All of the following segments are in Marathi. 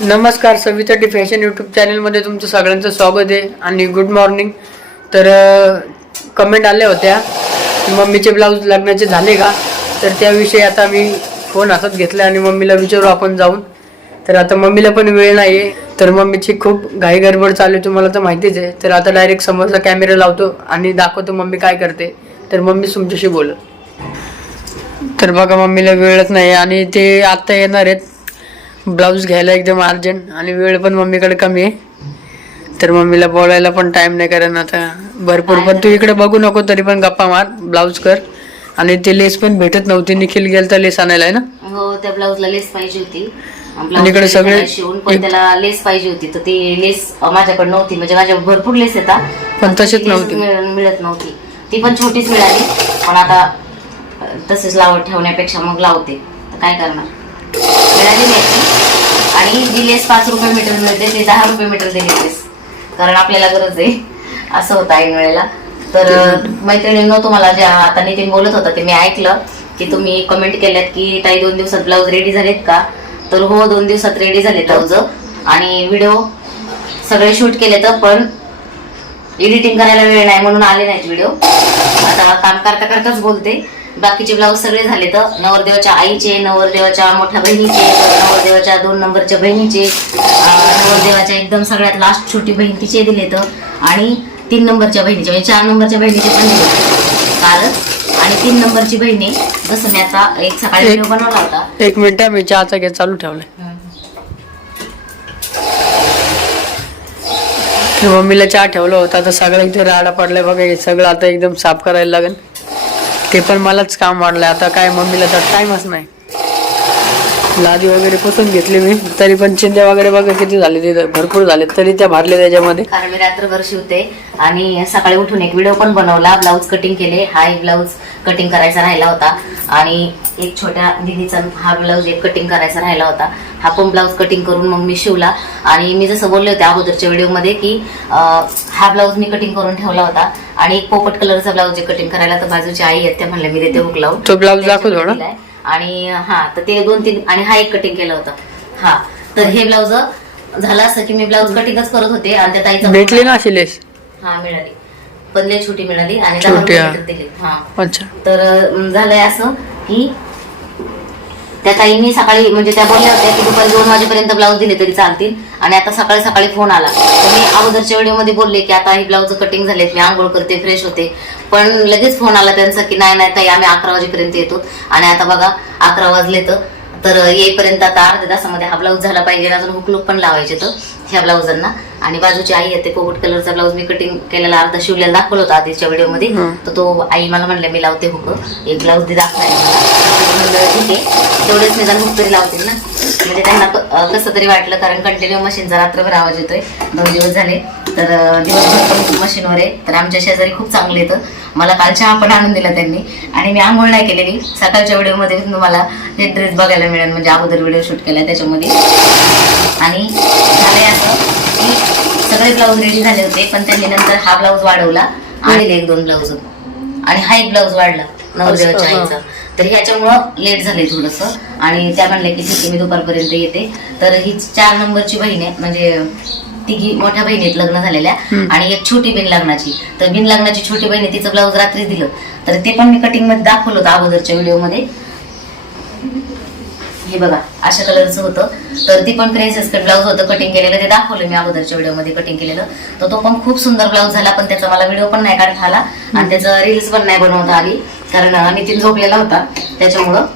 नमस्कार सविता फॅशन यूट्यूब चॅनलमध्ये तुमचं सगळ्यांचं स्वागत आहे आणि गुड मॉर्निंग. तर कमेंट आल्या होत्या मम्मीचे ब्लाऊज लग्नाचे झाले का? तर त्याविषयी आता मी फोन हातात घेतला आणि मम्मीला विचारू आपण जाऊन. तर आता मम्मीला पण वेळ नाही आहे तर मम्मीची खूप घाई गडबड चालू आहे तुम्हाला तर माहितीच आहे. तर आता डायरेक्ट समोरचा कॅमेरा लावतो आणि दाखवतो मम्मी काय करते. तर मम्मी तुमच्याशी बोलत तर बघा मम्मीला वेळच नाही आणि ते आत्ता येणार आहेत. ब्लाऊज घ्यायला एकदम अर्जंट आणि वेळ पण मम्मीकडे कमी आहे. तर मम्मीला बोलायला पण टाइम नाही कारण आता भरपूर. पण तू इकडे बघू नको तरी पण गप्पा मार ब्लाऊज कर. आणि ते लेस पण भेटत नव्हती. निखिल गेल तर लेस आणायला आहे ना? हो त्या ब्लाऊजला लेस पाहिजे होती. आणि इकडे सगळे- शिवून पण त्याला लेस पाहिजे होती. तर ती लेस माझ्याकडे नव्हती. म्हणजे माझ्या भरपूर लेस येतात पण तशीच नव्हती. मिळ- मिळत नव्हती. ती पण छोटीच मिळाली. पण आता तसेच लावत ठेवण्यापेक्षा मग लावते. तर काय करणार? मिळाली नाही. आणि जी लेस पाच रुपये मीटर मिळते ते दहा रुपये मीटर दिली लेस कारण आपल्याला गरज आहे. असं होतं ऐन वेळेला. तर मैत्रिणींनो तुम्हाला ज्या आता नितीन बोलत होता ते मी ऐकलं की तुम्ही कमेंट केल्यात की ताई दोन दिवसात ब्लाऊज रेडी झालेत का? तर हो दोन दिवसात रेडी झाले ब्लाऊज आणि व्हिडिओ सगळे शूट केले तर पण एडिटिंग करायला वेळ नाही म्हणून आले नाहीत व्हिडिओ आता काम करता करताच बोलते. बाकीचे ब्लाऊज सगळे झाले तर नवरदेवाच्या आईचे नवरदेवाच्या मोठ्या बहिणीचे नवरदेवाच्या दोन नंबरच्या बहिणीचे नवरदेवाच्या एकदम सगळ्यात लास्ट छोटी बहीण तिचे दिले तर आणि तीन नंबरच्या बहिणीचे म्हणजे चार नंबरच्या बहिणीचे पण दिले. कालच आणि तीन नंबरची बहिणी जसं मी आता एक सकाळी व्हिडिओ बनवला होता. एक मिनिट मी चहाचा गॅस चालू ठेवलाय तर मम्मीला चहा ठेवला होता तर सगळं इथे राडा पडलाय बघा हे सगळं आता एकदम साफ करायला लागेल. ते पण मलाच काम वाढलंय आता काय मम्मीला तर टाइमच नाही. लादी वगैरे पुसून घेतली मी. तरी पण चिंध्या वगैरे बघा किती झाले. ते भरपूर झाले तरी त्या भरले त्याच्यामध्ये. कारण मी रात्रभर शिवते आणि सकाळी उठून एक व्हिडिओ पण बनवला. ब्लाऊज कटिंग केले. हा एक ब्लाऊज कटिंग करायचा राहिला होता. आणि एक छोट्या दिदीचा हा ब्लाऊज एक कटिंग करायचा राहिला होता. हा पण ब्लाऊज कटिंग करून मग मी शिवला. आणि मी जसं बोलले होते अगोदरच्या व्हिडिओमध्ये की हा ब्लाऊज मी कटिंग करून ठेवला होता. आणि एक पोपट कलरचा ब्लाऊज कटिंग करायला तर बाजूची आई आहेत त्या म्हणल्या मी देते हुक लावून. तो ब्लाऊज. आणि हा तर ते दोन तीन आणि हा एक कटिंग केला होता. हा तर हे ब्लाऊज झालं असं की मी ब्लाऊज कटिंगच करत होते आणि त्या ताईचा भेटली ना अशी लेस? हा मिळाली. पण लय छोटी मिळाली आणि दहा छोटी, रुपये. मीटर दिली हा. अच्छा. तर अं, झालंय असं की त्या ताईंनी सकाळी म्हणजे त्या बोलल्या होत्या की दुपारी दोन वाजेपर्यंत ब्लाऊज दिले तरी चालतील. आणि आता सकाळी सकाळी फोन आला. तर मी अगोदरच्या व्हिडिओमध्ये बोलले की आता हे ब्लाऊज कटिंग झालेत मी आंघोळ करते फ्रेश होते. पण लगेच फोन आला त्यांचा की नाही नाही ताई आम्ही अकरा वाजेपर्यंत येतो. आणि आता बघा अकरा वाजले तर तर येईपर्यंत आता अर्ध्या तासामध्ये हा ब्लाऊज झाला पाहिजे अजून हुकलूक पण लावायचे तर. ह्या ब्लाऊजांना. आणि बाजूची आई येते पोपट कलरचा ब्लाऊज मी कटिंग केलेला अर्धा शिवलेला दाखवला होता आधीच्या व्हिडिओमध्ये. तर तो आई मला म्हणले मी लावते हुक. एक ब्लाऊज दे दाखवायला मला. म्हणलं ठीक आहे. तेवढेच निदान हुक तरी लावतील ना. म्हणजे त्यांना कसं तरी वाटलं कारण कंटिन्यू मशीनचा रात्रभर आवाज येतोय. दोन दिवस झाले. तर दिवसभर पण मशीनवर आहे. तर आमच्या शेजारी खूप चांगले येतं मला काल चहा पण आणून दिला त्यांनी. आणि मी आंघोळ नाही केलेली. सकाळच्या व्हिडिओमध्ये तुम्हाला हे ड्रेस बघायला मिळेल म्हणजे अगोदर व्हिडिओ शूट केला त्याच्यामध्ये. आणि झालंय असं की सगळे ब्लाऊज रेडी झाले होते पण त्यांनी नंतर हा ब्लाऊज वाढवला आणि एक दोन ब्लाऊज आणि हा एक ब्लाऊज वाढला नवरदेवाच्या. आईचा. तर ह्याच्यामुळं लेट झाले थोडस. आणि त्या म्हणले की ठीक आहे मी दुपारपर्यंत येते. तर ही चार नंबरची बहीण आहे म्हणजे तिघी मोठ्या बहिणी आहेत लग्न झालेल्या. आणि एक छोटी बिन लग्नाची. तर बिन लग्नाची छोटी बहीण तिचं ब्लाऊज रात्री दिलं. तर ते पण मी कटिंगमध्ये दाखवलं होतं अगोदरच्या व्हिडिओमध्ये हे बघा अशा कलरचं होतं. तर ती पण प्रिन्सेस कट ब्लाऊज होतं कटिंग केलेलं. ते दाखवलं मी अगोदरच्या व्हिडिओमध्ये कटिंग केलेलं. तर तो पण खूप सुंदर ब्लाऊज झाला पण त्याचा मला व्हिडिओ पण नाही काढता आला. आणि त्याचं रील्स पण नाही बनवता आली. कारण नितीन झोपलेला होता. त्याच्यामुळं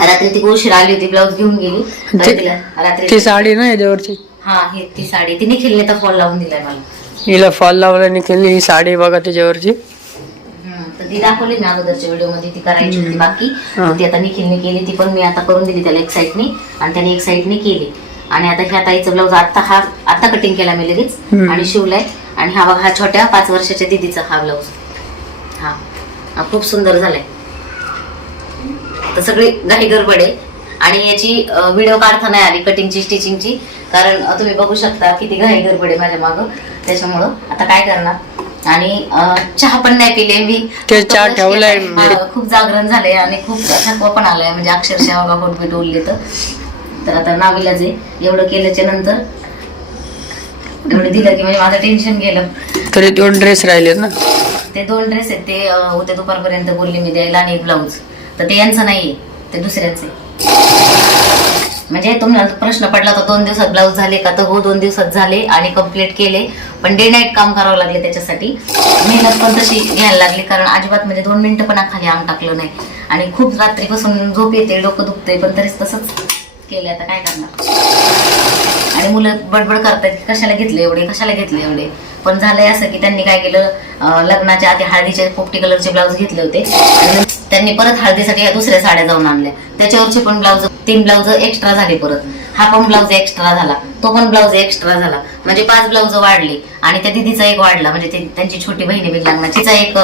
रात्री ती उशीर आली होती ब्लाऊज घेऊन गेली. रात्री ती साडी ना याच्यावरची? हा ही ती साडी. तिने खेळले तर फॉल लावून दिलाय मला. हिला फॉल लावला निखिल ही साडी बघा त्याच्यावरची हम्म, तर ती दाखवली मी अगोदरच्या व्हिडिओमध्ये ती करायची होती बाकी. तर ती आता निखिलने केली ती पण मी आता करून दिली त्याला एक साईडने आणि त्याने एक साईडने केली. आणि आता ह्या ताईचा ब्लाऊज आता हा आता कटिंग केला मी लगेच. हम्म. आणि शिवलाय. आणि हा बघा हा छोट्या पाच वर्षाच्या दिदीचा हा ब्लाऊज हा. हा खूप सुंदर झालाय. तर सगळी घाई गडबड आहे. आणि याची व्हिडिओ काढता नाही आली कटिंगची स्टिचिंगची कारण तुम्ही बघू शकता किती घाई गडबड आहे माझ्या मागं. त्याच्यामुळं आता काय करणार? आणि चहा पण नाही पिले मी. ते चहा खूप ठेवलाय खूप जागरण झालंय आणि खूप थकवा पण आलाय. म्हणजे अक्षरशः बघा पोटपीट ओलले तर तर आता नाविलाच आहे. एवढं केल्याच्यानंतर एवढं दिलं की म्हणजे माझं टेन्शन गेलं. तरी दोन ड्रेस राहिलेत ना. ते दोन ड्रेस आहेत. ते उद्या दुपारपर्यंत बोलली मी द्यायला आणि एक ब्लाऊज तर ते यांचं नाहीये ते दुसऱ्यांचं आहे. म्हणजे तुम्हाला प्रश्न पडला तर दोन दिवसात ब्लाऊज झाले का तर हो दोन दिवसात झाले आणि कंप्लीट केले. पण डे नाईट काम करावं लागले त्याच्यासाठी. मेहनत पण तशी घ्यायला लागली कारण अजिबात म्हणजे दोन मिनिटं पण खाली आम टाकलं नाही. आणि खूप रात्रीपासून झोप येते डोकं दुखते पण तरीच तसंच केले आता काय करणार? आणि मुलं बडबड करतात की कशाला घेतले एवढे कशाला घेतले एवढे? पण झालंय असं की त्यांनी काय केलं? लग्नाच्या आधी हळदीचे पोपटी कलरचे ब्लाऊज घेतले होते. आणि त्यांनी परत हळदीसाठी या दुसऱ्या साड्या जाऊन आणल्या. त्याच्यावरचे पण ब्लाऊज तीन ब्लाऊज एक्स्ट्रा झाले परत. हा पण ब्लाऊज एक्स्ट्रा झाला. तो पण ब्लाऊज एक्स्ट्रा झाला. म्हणजे पाच ब्लाऊज वाढले आणि त्या दिदीचा एक वाढला. म्हणजे ते- त्यांची छोटी बहिणी बिग तिचा एक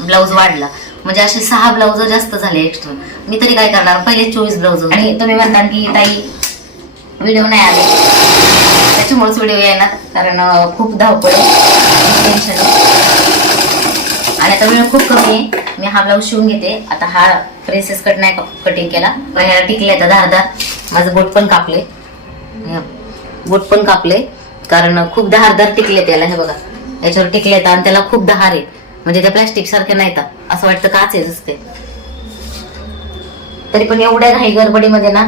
ब्लाऊज वाढला. म्हणजे असे सहा ब्लाऊज जास्त झाले एक्स्ट्रा मी तरी काय करणार? पहिले चोवीस ब्लाऊज आणि तुम्ही म्हणता की ताई व्हिडिओ नाही आले. त्याच्यामुळेच व्हिडिओ येणार कारण खूप धावपळ टेन्शन आणि आता वेळ खूप कमी आहे. मी हा ब्लाऊज शिवून घेते. आता हा प्रेसेस कट नाही कटिंग केला. पण ह्याला टिकले आता धारदार माझं बोट पण कापले बोट पण कापले कारण खूप धारदार टिकले त्याला हे बघा. याच्यावर टिकले आणि त्याला खूप दहार आहे म्हणजे त्या प्लॅस्टिक नाही नाहीत. असं वाटतं काच आहे असते तरी पण एवढ्या घाई गडबडीमध्ये ना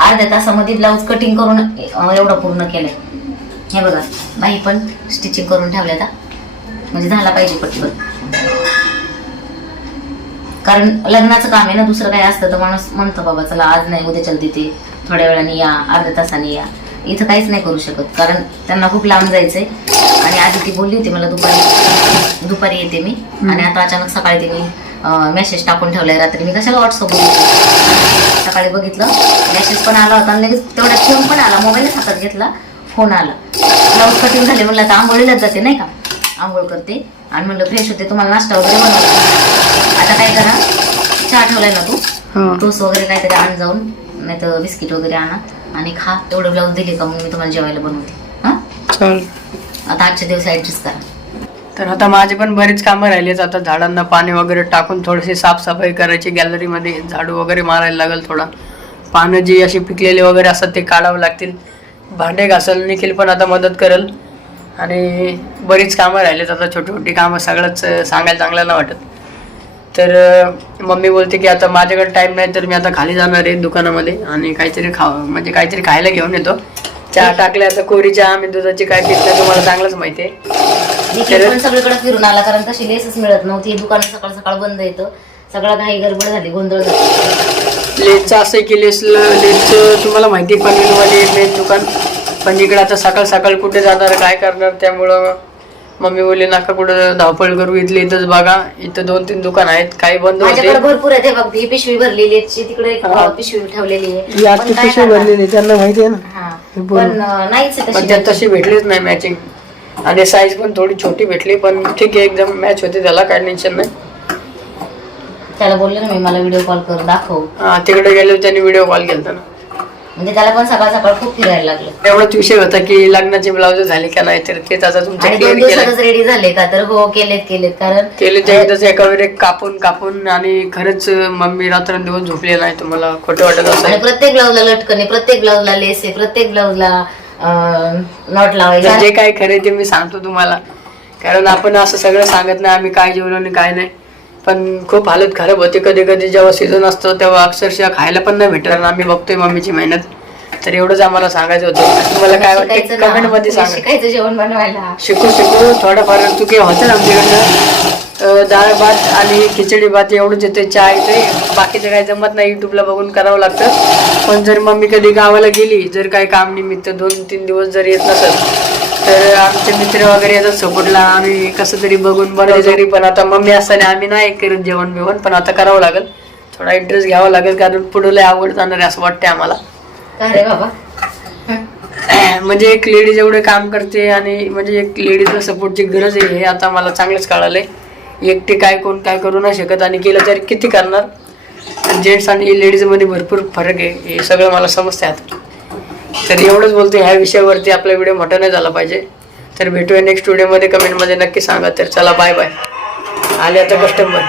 अर्ध्या तासामध्ये ब्लाऊज कटिंग करून एवढं पूर्ण केलंय. हे बघा. बाई पण स्टिचिंग करून ठेवल्या आता म्हणजे झाला पाहिजे पटकन. कारण लग्नाचं काम आहे ना दुसरं काय असतं तर माणूस म्हणतो बाबा चला आज नाही उद्या चल तिथे. थोड्या वेळाने या अर्ध्या तासाने या. इथं काहीच नाही करू शकत कारण त्यांना खूप लांब जायचंय. आणि आधी ती बोलली होती मला दुपारी दुपारी येते मी. आणि आता अचानक सकाळी तिने मेसेज टाकून ठेवलाय. रात्री मी कशाला व्हॉट्सअप सकाळी बघितलं मेसेज पण आला होता आणि लगेच तेवढ्यात फोन पण आला. मोबाईलच हातात घेतला फोन आला. ब्लाऊज कटिंग झाले म्हणलं आता आंघोळीलाच जाते नाही का? आंघोळ करते. आणि म्हणलं फ्रेश होते तुम्हाला नाश्ता वगैरे बनवला आता काय करा? चहा ठेवलाय ना तू. हा. टोस वगैरे काहीतरी आण जाऊन नाही तर बिस्किट वगैरे आणा आणि खा. तेवढं ब्लाऊज दिले का मग मी तुम्हाला जेवायला बनवते. हां? चल. आता आजच्या दिवस ऍडजस्ट करा. तर आता माझे पण बरीच कामं राहिलीत आता झाडांना पाणी वगैरे टाकून थोडीशी साफसफाई करायची. गॅलरीमध्ये झाडू वगैरे मारायला लागेल थोडा. पानं जी अशी पिकलेली वगैरे असतात ते काढावं लागतील. भांडे घासल. निखिल पण आता मदत करेल. आणि बरीच कामं राहिलीत आता छोटी छोटी कामं सगळंच सांगायला चांगलं नाही वाटत. तर मम्मी बोलते की आता माझ्याकडे टाईम नाही तर मी आता खाली जाणार आहे दुकानामध्ये आणि काहीतरी खा म्हणजे काहीतरी खायला घेऊन येतो. चहा टाकल्या आता कोरी चहा मी दुधाची काय पितलं तुम्हाला चांगलंच माहिती आहे. सगळीकडे फिरून आला कारण तशी लेसच मिळत नव्हती. दुकान सकाळ सकाळ बंद येतं. सगळं घाई गडबड झाली गोंधळ झाला. लेसचं असं आहे की लेस लेसचं तुम्हाला माहिती पनवेलवाले मेन दुकान. पण इकडे आता सकाळ सकाळ कुठे जाणार काय करणार त्यामुळं मम्मी बोलली नका कुठं धावपळ करू इथले इथंच बघा. इथं दोन तीन दुकान आहेत काही बंद माझ्याकडे होते भरपूर आहे ते बघ ही पिशवी भरलेली आहे तिकडे एक हा. पिशवी ठेवलेली आहे. ही पण आजची काय पिशवी करणार? भरलेली आहे, त्यांना माहिती आहे ना. हा. हे बोल. पण अं, नाहीच आहे पण तशी त्यात तशी भेटलीच नाही मॅचिंग आणि साईज पण थोडी छोटी भेटली पण ठीक आहे एकदम मॅच होते त्याला काय टेन्शन नाही. त्याला बोलले ना मी मला व्हिडिओ कॉल कर दाखव. हा, तिकडे गेलो त्यांनी व्हिडिओ कॉल केला ना. म्हणजे त्याला पण सकाळ सकाळ खूप फिरायला लागलं. एवढाच विषय होता की लग्नाचे ब्लाउज झाले का नाही तर तेच आता तुमच्या आणि दोन क्लिअर केलं दिवसातच रेडी झाले का? तर हो केलेत केलेत. कारण केले ते एकदाच एका कापून कापून आणि खरंच मम्मी रात्रंदिवस झोपले नाही तुम्हाला खोटं वाटत आणि असेल प्रत्येक ब्लाऊजला लटकन आहे प्रत्येक ब्लाऊजला लेस आहे प्रत्येक ब्लाऊजला नॉट लावायचा. जे काय खरे ते मी सांगतो तुम्हाला. कारण आपण असं सगळं सांगत नाही आम्ही काय जेवलो आणि काय नाही. पण खूप हालत खराब होते. कधी कधी जेव्हा सीझन असतो तेव्हा अक्षरशः खायला पण नाही भेटणार आम्ही बघतोय मम्मीची मेहनत. तर एवढंच आम्हाला सांगायचं होतं. तुम्हाला काय वाटतं. कमेंटमध्ये सांगा. शिकायचं जेवण बनवायला. शिकू शिकू. थोडंफार चुके होतं ना आमच्याकडनं डाळ भात आणि खिचडी भात एवढंच येते चहा येते बाकीचं काही जमत नाही. युट्यूबला बघून करावं लागतं. पण जर मम्मी कधी गावाला गेली जर काही काम निमित्त दोन तीन दिवस जर येत नसत तर आमचे मित्र वगैरे येतात सपोर्टला आम्ही कसं तरी बघून बनवतो तरी पण आता मम्मी असताना आम्ही नाही करत जेवण बिवण पण आता करावं लागेल. थोडा इंटरेस्ट घ्यावा लागेल कारण पुढे लय आवड जाणार आहे असं वाटतंय आम्हाला. बाबा. म्हणजे एक लेडीज एवढे काम करते आणि म्हणजे एक लेडीजला सपोर्टची गरज आहे हे आता मला चांगलंच कळालंय. एकटी काय कोण काय करू नाही शकत आणि केलं तरी किती करणार? जेंट्स आणि लेडीजमध्ये भरपूर फरक आहे हे सगळं मला समजते आता. तर एवढंच बोलतो ह्या विषयावरती आपला व्हिडिओ मोठा नाही झाला पाहिजे. तर भेटूया नेक्स्ट व्हिडिओमध्ये कमेंटमध्ये नक्की सांगा. तर चला बाय बाय आले आता कस्टमर